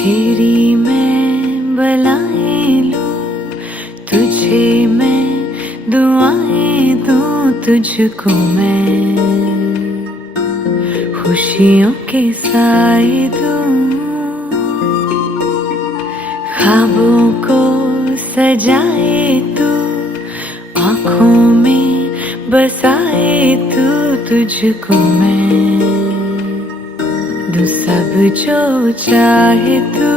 तेरी मैं बलाएं लूं, तुझे मैं दुआएं दूं, तुझको मैं खुशियों के साए दूं, ख्वाबों को सजाए तू, आँखों में बसाए तू, तुझको मैं दूं सब जो चाहे तू।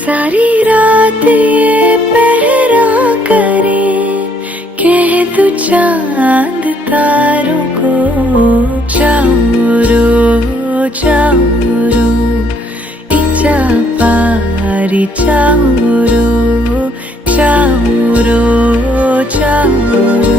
सारी रात ये पहरा करे, कह तू चांद तारों को, चाउरो चाउरो इचा पारी, चाउरो चाउरो चाउरो।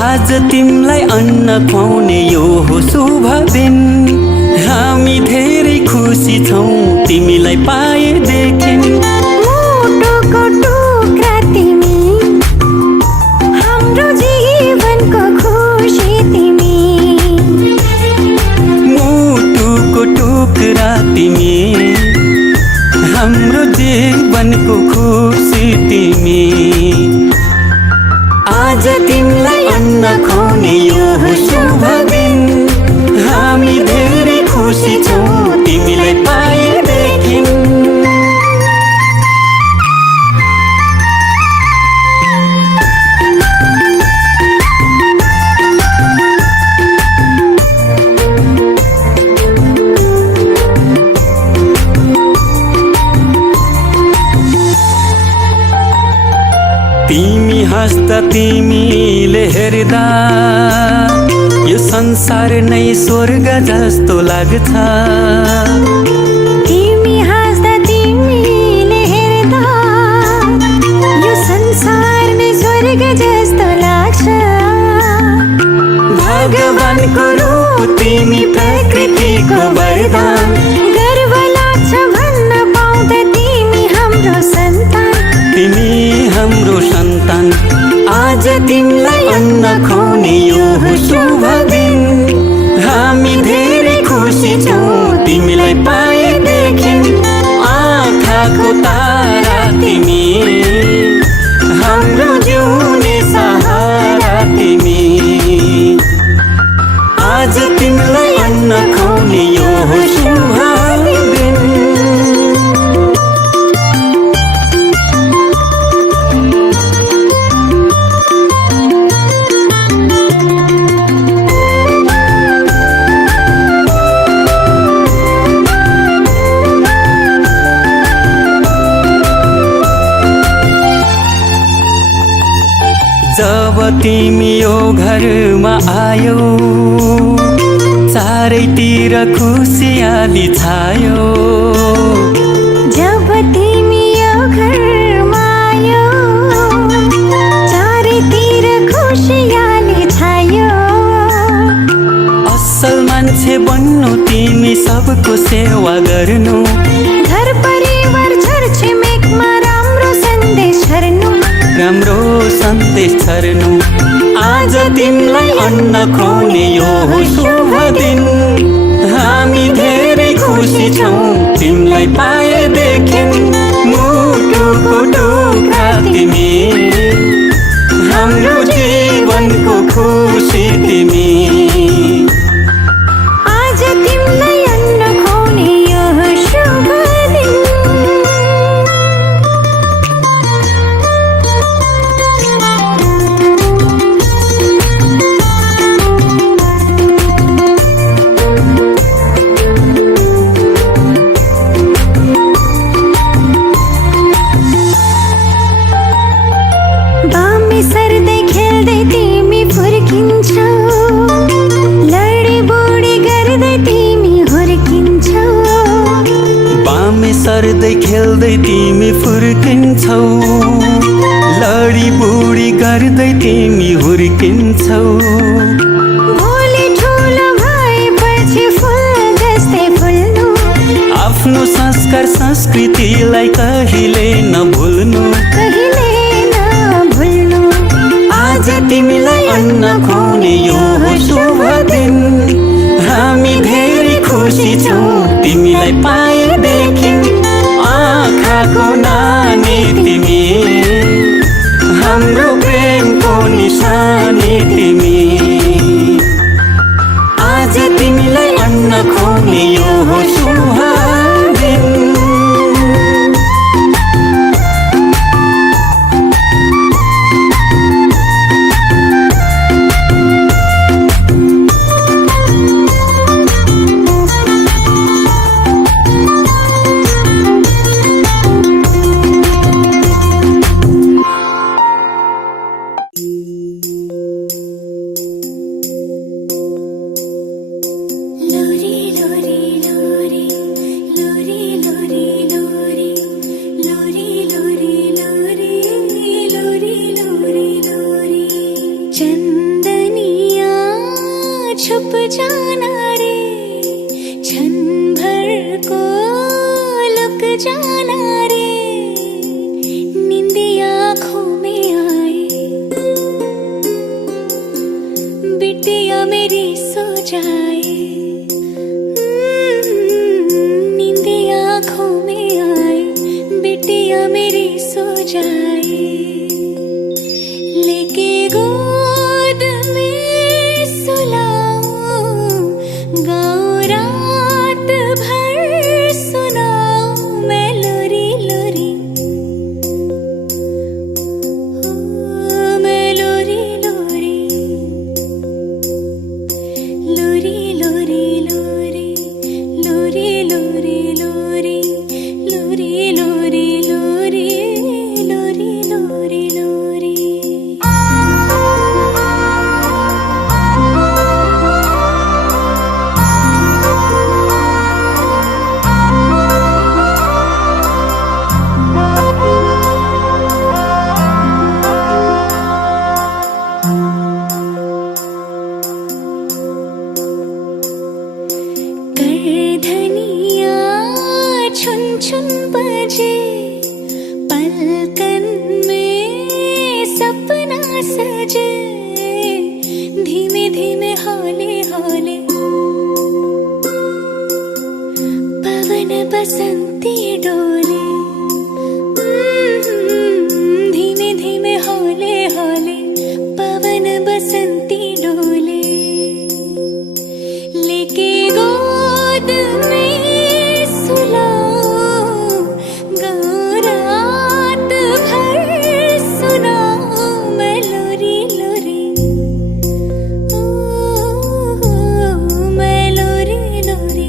आज तिमलाई अन्न खुवाउने यो हो शुभ दिन, हामी धेरै खुसी छौँ तिमीलाई पाएदेखि। मुटुको टुक्रा तिमी, हाम्रो जीवनको खुसी तिमी, मुटुको टुक्रा तिमी, हाम्रो जीवनको खुसी तिमी। आज तिमीलाई अन्न खुवाउने यो हो शुभ दिन, हामी धेरै खुसी छौँ तिमीलाई पाएदेखि। तिमी हाँस्दा तिमीले हेर्दा यो संसार नै स्वर्ग जस्तो लाग्छ। तिमी हाँस्दा तिमीले हेर्दा यो संसार नै स्वर्ग जस्तो लाग्छ। भगवानको रूप तिमी, प्रकृतिको वरदान, गर्व लाग्छ भन्न पाउँदा तिमी हाम्रो सन्तान, तिमी हाम्रो सन्तान। आज आज तिमीलाई अन्न खुवाउने यो हो शुभ दिन। हामी धेरै खुसी छौँ तिमीलाई पाएदेखि। आँखाको तारा तिमी, हाम्रो जिउने सहारा तिमी। आज तिमीलाई अन्न खुवाउने यो हो शुभ दिन। जब तिमी यो घरमा आयो चारैतिर खुसियाली छायो। जब तिमी यो घरमा आयो चारैतिर खुसियाली छायो। असल मान्छे बन्नु तिमी सबको सेवा गर्नु। घर परिवार छरछिमेकमा राम्रो सन्देश छर्नु। राम्रो सन्देश छर्नु। आज तिमीलाई अन्न खुवाउने यो हो शुभ दिन। हामी धेरै खुसी छौँ तिमीलाई पाएदेखि। मुटुको टुक्रा तिमी, हाम्रो जीवनको खुसी तिमी। आज तिमीलाई अन्न खुवाउने यो हो शुभ दिन। बामे सर्दै खेल्दै तिमी फुर्किन्छौ। लडी बुडी गर्दै तिमी हुर्किन्छौ। बामे सर्दै खेल्दै तिमी फुर्किन्छौ। लडी बुडी गर्दै तिमी हुर्किन्छौ। भोलि ठुलो भएपछि फुल जस्तै फुल्नु। आफ्नो संस्कार संस्कृतिलाई कहिले नभुल्नु। कहिले नभुल्नु। आज तिमीलाई अन्न खुवाउने यो हो शुभ दिन। हामी धेरै खुसी छौँ तिमीलाई पाएदेखि। आँखाको नानी तिमी, हाम्रो प्रेमको निशानी तिमी। आज तिमीलाई अन्न खुवाउने यो हो शुभ दिन। लोरी लोरी लोरी लोरी लोरी लोरी लोरी लोरी लोरी लोरी लोरी लोरी। चंदनिया छुप जाना रे, क्षण भर को लुक जाना रे। नींदी आँखों में आए, बिटिया मेरी सो जाए। नींदी आँखों में आए, बिटिया मेरी सो जाए। लेके गोद में सुलाऊं, गाऊं रात भर सुनाऊं मैं लोरी लोरी। मैं लोरी लोरी लोरी लोरी लोरी लोरी लोरी लोरी लोरी लोरी लोरी लोरी लोरी लोरी। सजे, धीमे धीमे हौले हौले पवन बसंती डोले, धीमे धीमे हौले हौले पवन बसंती डोले, लेके गोद में सुलाओ, गाऊं रात भर सुनाओ मैं लोरी लोरी, मैं लोरी लोरी।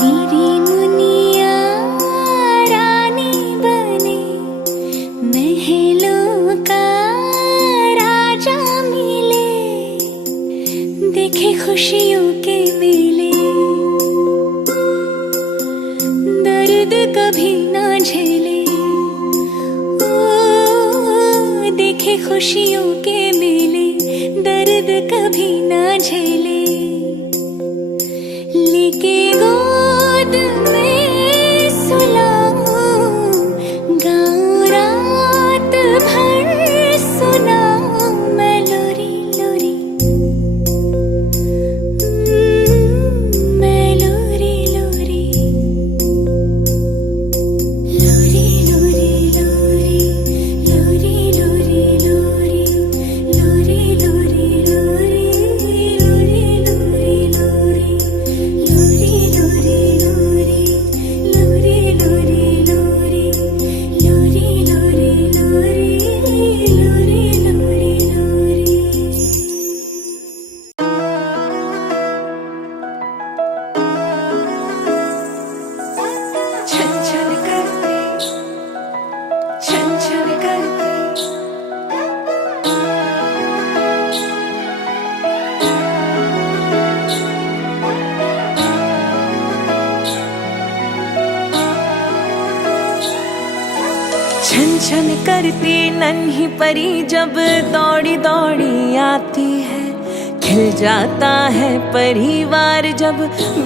मेरी मुनिया रानी बने, महलों का राजा मिले, देखे खुशियों के मेले, दर्द कभी ना झेले, ओ देखे खुशियों के मेले, दर्द कभी ना झेले, लेके गोद में सुलाओ, गाऊं रात भर सुनाओ मैं लोरी लोरी, मैं लोरी लोरी, लोरी लोरी लोरी, लोरी लोरी लोरी, लोरी लोरी लोरी, लोरी लोरी लोरी, लोरी लोरी लोरी, लोरी लोरी लोरी, लोरी लोरी लोरी, लोरी लोरी लोरी। छन छन करते, छन छन करते, छन छन करती नन्ही परी जब दौड़ी दौड़ी आती है, खिल जाता है परिवार जब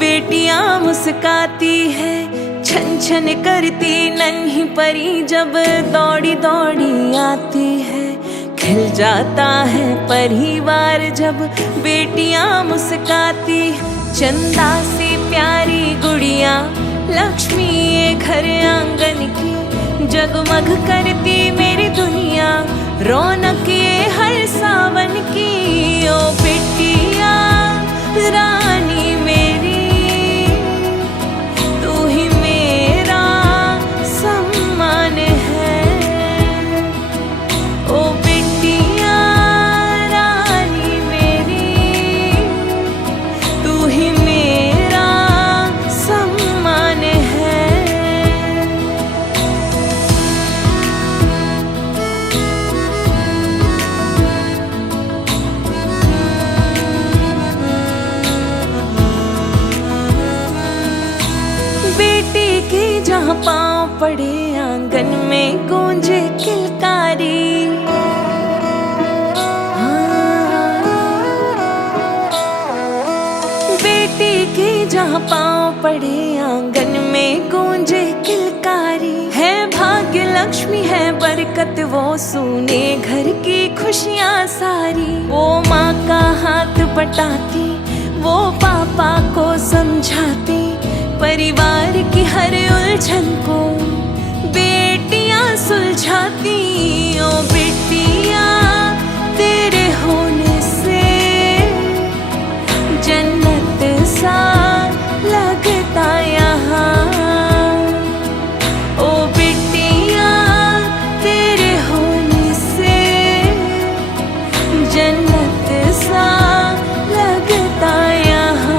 बेटियां मुस्काती है। छन छन करती नन्ही परी जब दौड़ी दौड़ी आती है, खिल जाता है परिवार जब बेटियां मुस्काती है। चंदा सी प्यारी गुड़िया लक्ष्मी ये घर आंगन की, जगमग करती मेरी दुनिया रौनक ये हर सावन की। ओ बिटिया रानी मेरी, तू ही मेरा सम्मान है। ओ बिटिया रानी मेरी, तू ही मेरा सम्मान है। बेटी की जहाँ पाँव पड़े आंगन में गूंजे किलकारी। बेटी की जहाँ पाँव पड़े आंगन में गूंजे किलकारी। है भाग्य लक्ष्मी है बरकत वो सूने घर की खुशियाँ सारी। वो माँ का हाथ बटाती, वो पापा को समझाती, परिवार की हर उलझन को बेटियां सुलझाती। ओ बेटिया तेरे होने से जन्नत सा लगता यहाँ। ओ बेटिया तेरे होने से जन्नत सा लगता यहाँ।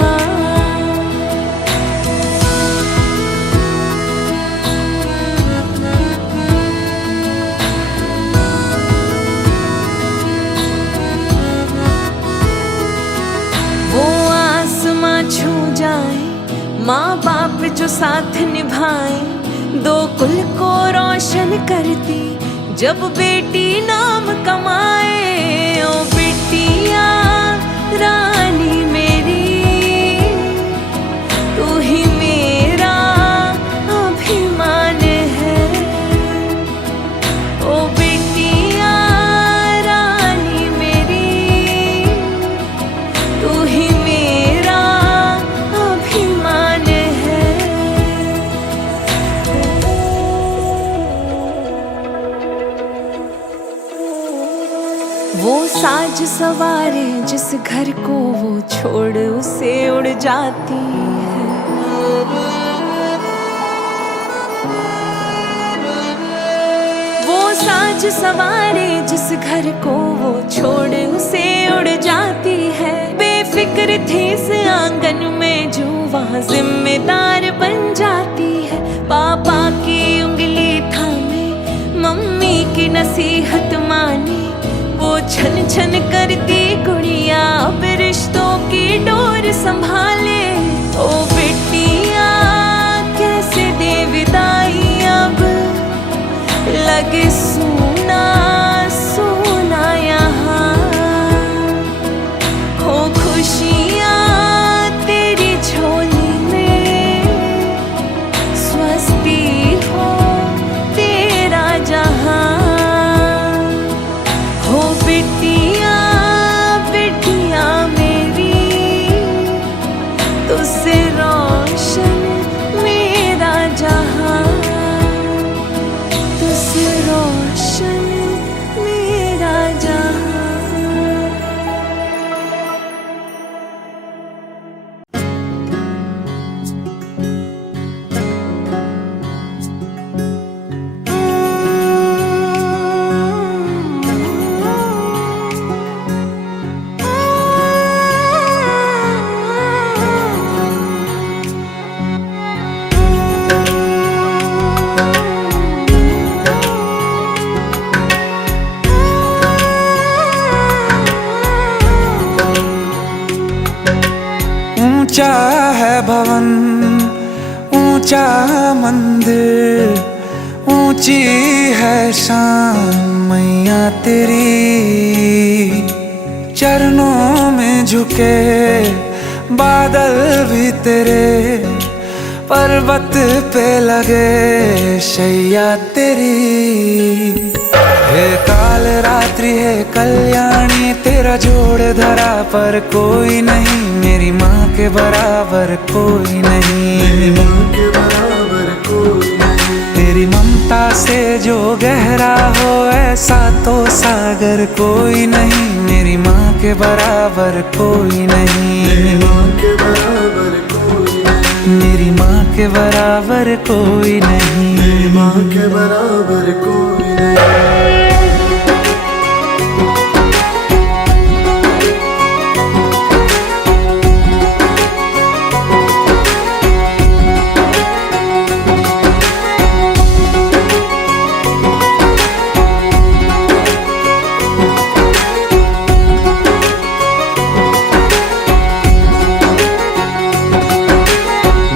छू जाए माँ बाप जो साथ निभाए, दो कुल को रोशन करती जब बेटी नाम कमाए। ओ बिटिया रानी मेरी, तू ही मेरा अभिमान है। ओ बिटिया रानी मेरी, तू ही मेरा अभिमान है। वो साज सवारे जिस घर को वो छोड़ उसे उड़ जाती है। वो साज सवारे जिस घर को वो छोड़ उसे उड़ जाती है। बेफिक्र थी इस आंगन में जो वहाँ जिम्मेदार बन जाती है। पापा की उंगली थामे, मम्मी की नसीहत माने, वो छन छन करती गुड़िया अब रिश्तों की डोर संभाले। ओ बिटिया कैसे दे विदाई अब, लगे सोना सोना यहाँ। हो खुशियाँ तेरी झोली में, स्वस्ति हो तेरा जहाँ। हो बिटिया बिटिया मेरी, तुझसे रोशन मेरा जहाँ, तुझसे रोशन मेरा जहाँ। ऊंचा है भवन, ऊंचा मंदिर, ऊंची है शान मैया तेरी। चरणों में झुके बादल भी तेरे, पर्वत पे लगे शैया तेरी। हे काल रात्रि है कल्याणी, तेरा जोड़ धरा पर कोई नहीं। मेरी माँ के बराबर कोई नहीं, मेरी माँ के बराबर कोई नहीं। तेरी ममता से जो गहरा हो ऐसा तो सागर कोई नहीं। मेरी माँ के बराबर कोई नहीं, मेरी माँ के बराबर कोई नहीं। मेरी माँ के बराबर कोई नहीं, मेरी माँ के बराबर कोई नहीं।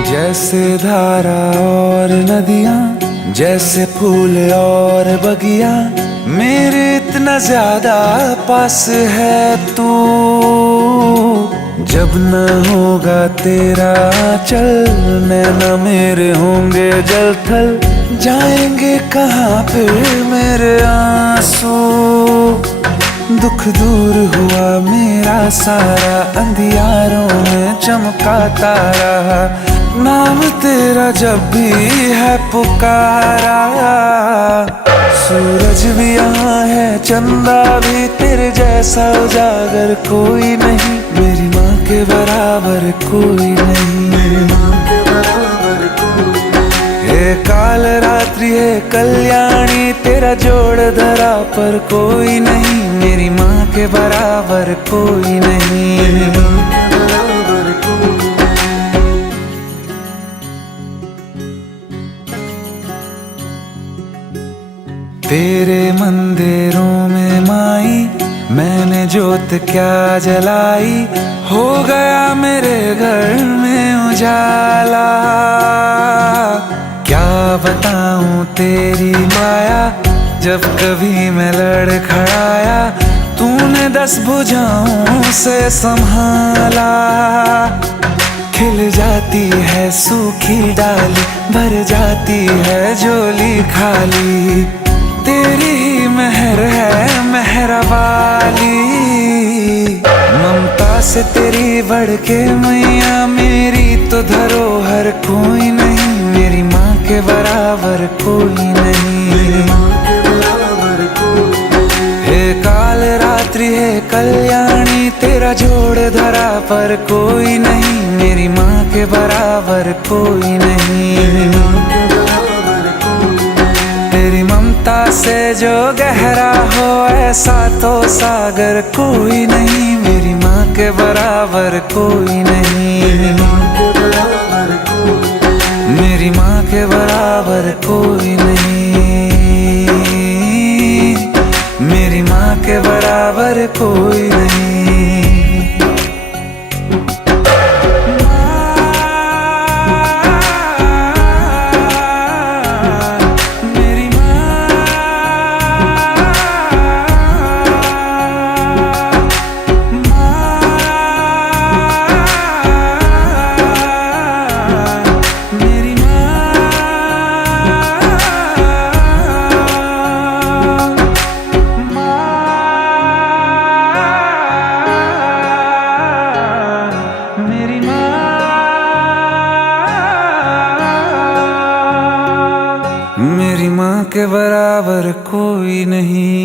जैसे धारा और नदियाँ, जैसे फूल और बगिया, मेरे इतना ज्यादा पास है तू। जब न होगा तेरा चल, नैना मेरे होंगे जल थल। जाएंगे कहाँ फिर मेरे आंसू, दुख दूर हुआ मेरा सारा, अंधियारों में चमका तारा। नाम तेरा जब भी है पुकारा, सूरज भी यहाँ है चंदा भी, तेरे जैसा उजागर कोई नहीं। मेरी माँ के बराबर कोई नहीं, मेरी माँ के बराबर कोई नहीं। हे काल रात्रि है कल्याणी, तेरा जोड़ धरा पर कोई नहीं। मेरी माँ के बराबर कोई नहीं, मेरी माँ के बराबर कोई नहीं। तेरे मंदिरों में माई मैंने जोत क्या जलाई, हो गया मेरे घर में उजाला। क्या बताऊं तेरी माया, जब कभी मैं लड़खड़ाया, तूने 10 भुजाओं से संभाला। खिल जाती है सूखी डाली, भर जाती है झोली खाली। तेरी ही मेहर है मेहरा वाली, ममता से तेरी बढ़ के मैया मेरी तो धरोहर कोई नहीं। मेरी माँ के बराबर कोई नहीं। हे काल रात्रि हे कल्याणी, तेरा जोड़ धरा पर कोई नहीं। मेरी माँ के बराबर कोई नहीं। तेरी ममता से जो गहरा हो ऐसा तो सागर कोई नहीं। मेरी माँ के बराबर कोई नहीं। मेरी माँ के बराबर कोई नहीं। मेरी माँ के बराबर कोई नहीं। मेरी माँ के बराबर कोई नहीं।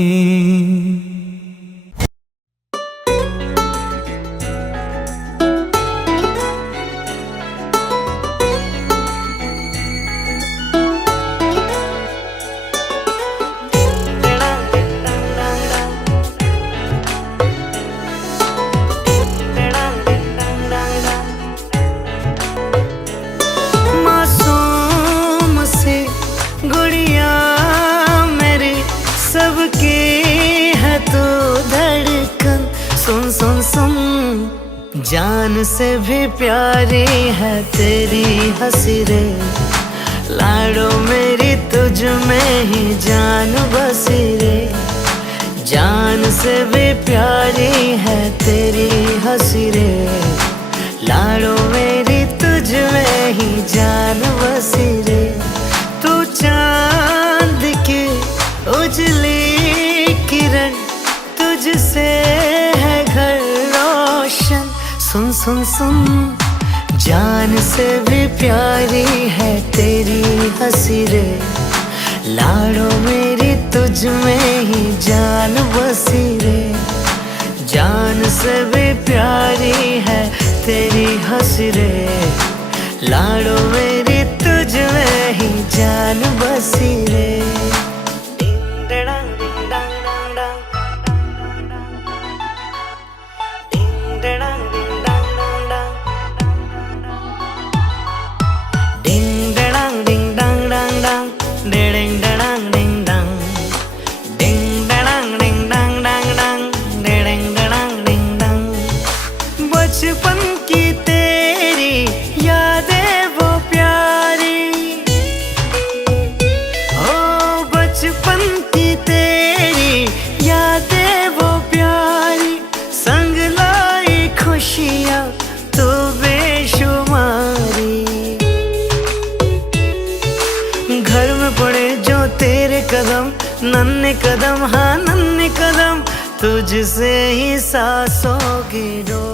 गुड़िया मेरी सबकी है तो धड़कन। सुन सुन सुन, जान से भी प्यारी है तेरी हंसी रे। लाडो मेरी तुझ में ही जान बसी रे। जान से भी प्यारी है तेरी हंसी रे। लाडो मेरी तुझ में ही जान बसी रे। तू चांद की उजली किरण, तुझसे है घर रोशन। सुन सुन सुन, जान से भी प्यारी है तेरी हंसी रे। लाडो मेरी तुझ में ही जान बसी रे। जान से भी प्यारी है तेरी हंसी रे। लाडो मेरी तुझ में ही जान बसी रे। बचपन की तेरी यादें वो प्यारी, ओ बचपन की तेरी यादें वो प्यारी। संग लाई खुशियाँ तो बेशुमारी। घर में पड़े जो तेरे कदम, नन्हे कदम हाँ नन्हे कदम, तुझसे ही सांसों की डोर।